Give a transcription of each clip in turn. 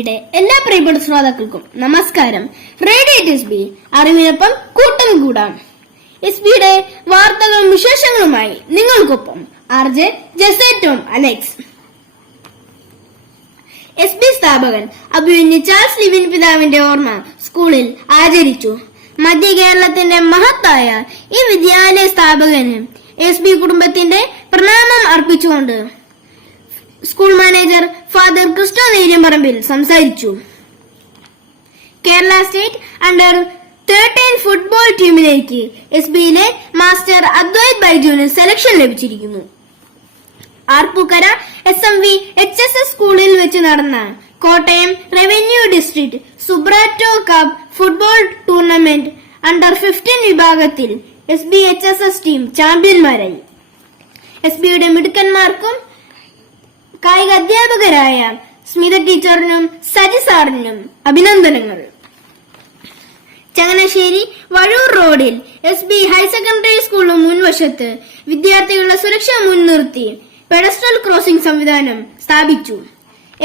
ബിയുടെ എല്ലാ പ്രിയപ്പെട്ട ശ്രോതാക്കൾക്കും നമസ്കാരം. റേഡിയോ എസ് ബി അറിവിനൊപ്പം കൂട്ടം കൂടാം. എസ് ബിയുടെ വാർത്തകളും വിശേഷങ്ങളുമായി നിങ്ങൾക്കൊപ്പം ആർ ജെ ജസേറ്റോം അലക്സ്. എസ് ബി സ്ഥാപകൻ അഭിമന്യു ചാൾസ് ലിവിൻ പിതാവിന്റെ ഓർമ്മ സ്കൂളിൽ ആചരിച്ചു. മധ്യ കേരളത്തിന്റെ മഹത്തായ ഈ വിദ്യാലയ സ്ഥാപകന് എസ് ബി കുടുംബത്തിന്റെ പ്രണാമം അർപ്പിച്ചുകൊണ്ട് school manager father Christo Neryamparambil സംസാരിച്ചു. Kerala state under thirteen football ടീമിലേക്ക് എസ് ബിയിലെ മാസ്റ്റർ അദ്വൈത് ബൈജുവിന് സെലക്ഷൻ ലഭിച്ചിരിക്കുന്നു. Arpookara S M V H S S സ്കൂളിൽ വെച്ച് നടന്ന Kottayam revenue district Subroto cup football tournament under fifteen വിഭാഗത്തിൽ S B H S S team ചാമ്പ്യന്മാരായി. S ബിയുടെ മിടുക്കന്മാർക്കും കായിക അധ്യാപകരായ സ്മിത ടീച്ചറിനും സജി സാറിനും അഭിനന്ദനങ്ങൾ. ചങ്ങനാശ്ശേരി വഴൂർ റോഡിൽ എസ് ബി ഹയർ സെക്കൻഡറി സ്കൂളിന് മുൻവശത്ത് വിദ്യാർത്ഥികളുടെ സുരക്ഷ മുൻനിർത്തി പെഡസ്ട്രൽ ക്രോസിംഗ് സംവിധാനം സ്ഥാപിച്ചു.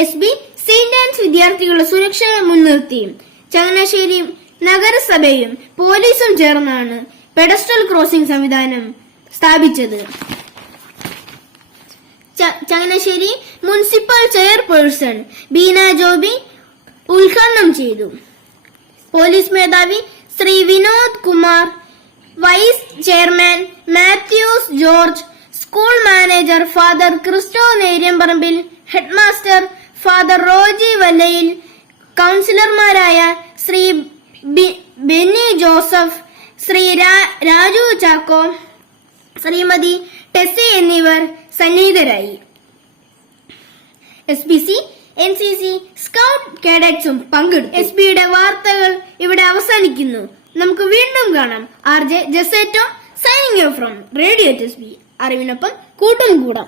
എസ് ബി സെയിന്റ് ആൻഡ്സ് വിദ്യാർത്ഥികളുടെ സുരക്ഷ മുൻനിർത്തി ചങ്ങനാശ്ശേരി നഗരസഭയും പോലീസും ചേർന്നാണ് പെഡസ്ട്രൽ ക്രോസിംഗ് സംവിധാനം സ്ഥാപിച്ചത്. ചങ്ങനാശ്ശേരി മുനിസിപ്പൽ ചെയർപേഴ്സൺ ബീന ജോബി ഉദ്ഘാടനം ചെയ്തു. പോലീസ് മേധാവി Shri Vinod Kumar vice chairman Mathews George school manager father Christo Neryamparambil headmaster father Roji Vallayil കൗൺസിലർമാരായ Shri Benny Joseph Shri Raju Chacko Shrimati Tessy എന്നിവർ സന്നിഹിതരായി. S B C N C C scout കേഡറ്റ്സും പങ്കെടുത്തു. S ബിയുടെ വാർത്തകൾ ഇവിടെ അവസാനിക്കുന്നു. നമുക്ക് വീണ്ടും കാണാം. R J ജസേറ്റോ signing from radio S B അറിവിനൊപ്പം കൂട്ടും കൂടാം.